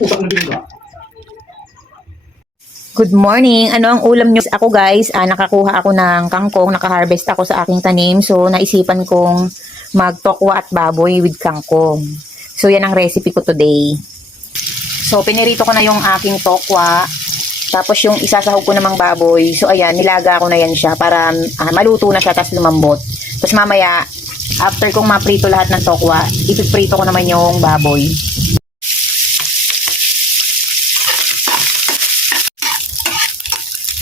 Good morning! Ano ang ulam nyo? Ako guys, nakakuha ako ng kangkong, nakaharvest ako sa aking tanim. So, naisipan kong magtokwa at baboy with kangkong. So, yan ang recipe ko today. So, pinirito ko na yung aking tokwa. Tapos, yung isasahog ko namang baboy. So, ayan, nilaga ko na yan siya para maluto na siya, tapos lumambot. Tapos, mamaya, after kong maprito lahat ng tokwa, ipiprito ko naman yung baboy.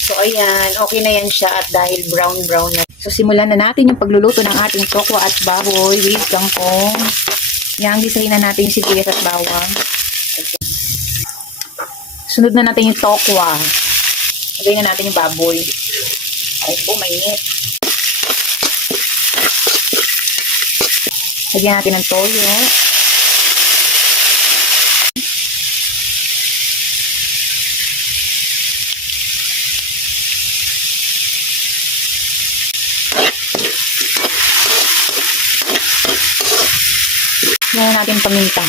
So, ayan, okay na yan siya at dahil brown na. So, simulan na natin yung pagluluto ng ating tokwa at baboy with kangkong. Yan, gisahin na natin yung sibuyas at bawang. Sunod na natin yung tokwa. Lagay na natin yung baboy. Ay po, mainit. Lagyan natin ng toyo. Lagyan natin paminta.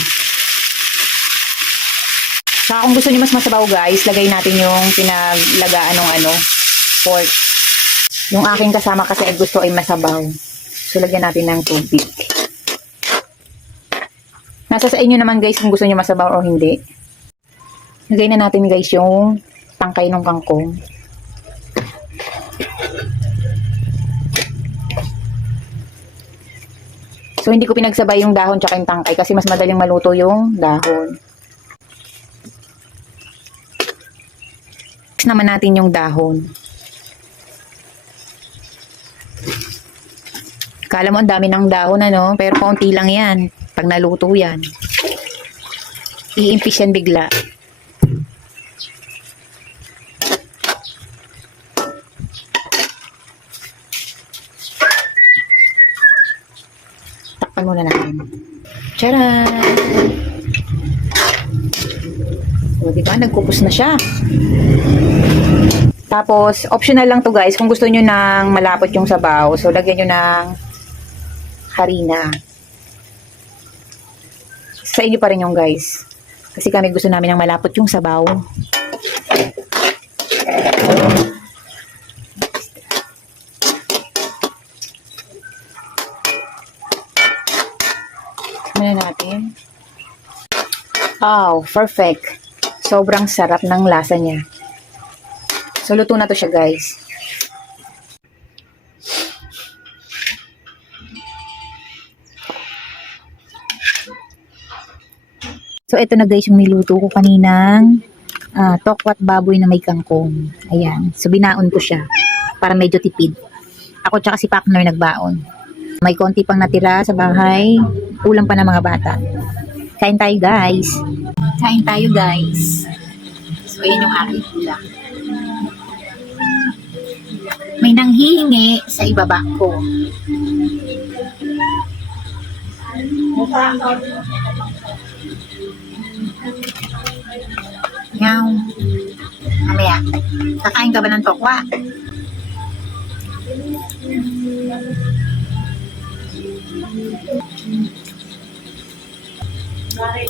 Saka kung gusto niyo mas masabaw guys, lagay natin yung pinaglagaan ng pork. Yung aking kasama kasi ay gusto ay masabaw. So lagyan natin ng tubig. Nasa sa inyo naman guys kung gusto niyo masabaw o hindi. Lagay na natin guys yung tangkay ng kangkong. So, hindi ko pinagsabay yung dahon tsaka yung tangkay kasi mas madaling maluto yung dahon. Mix naman natin yung dahon. Kala mo ang dami ng dahon pero kaunti lang yan. Pag naluto yan. Iimpis yan bigla. Takpan muna natin. Tcharan! O, diba? Nagkupos na siya. Tapos, optional lang to guys. Kung gusto nyo ng malapot yung sabaw, so lagyan nyo ng harina. Sa inyo pa rin yung guys. Kasi kami gusto namin ng malapot yung sabaw. Muna natin. Oh, perfect. Sobrang sarap ng lasa niya. So, luto na to siya, guys. So, ito na guys yung niluto ko kaninang tokwa at baboy na may kangkong. Ayan. So, binaon ko siya para medyo tipid. Ako tsaka si partner nagbaon. May konti pang natira sa bahay. Ulam pa ng mga bata. Kain tayo, guys. Kain tayo, guys. So, ayan yung aking ulam. May nanghihingi sa ibaba ko. Yaw. Mamaya. Kakain ka ba ng tokwa? Bye.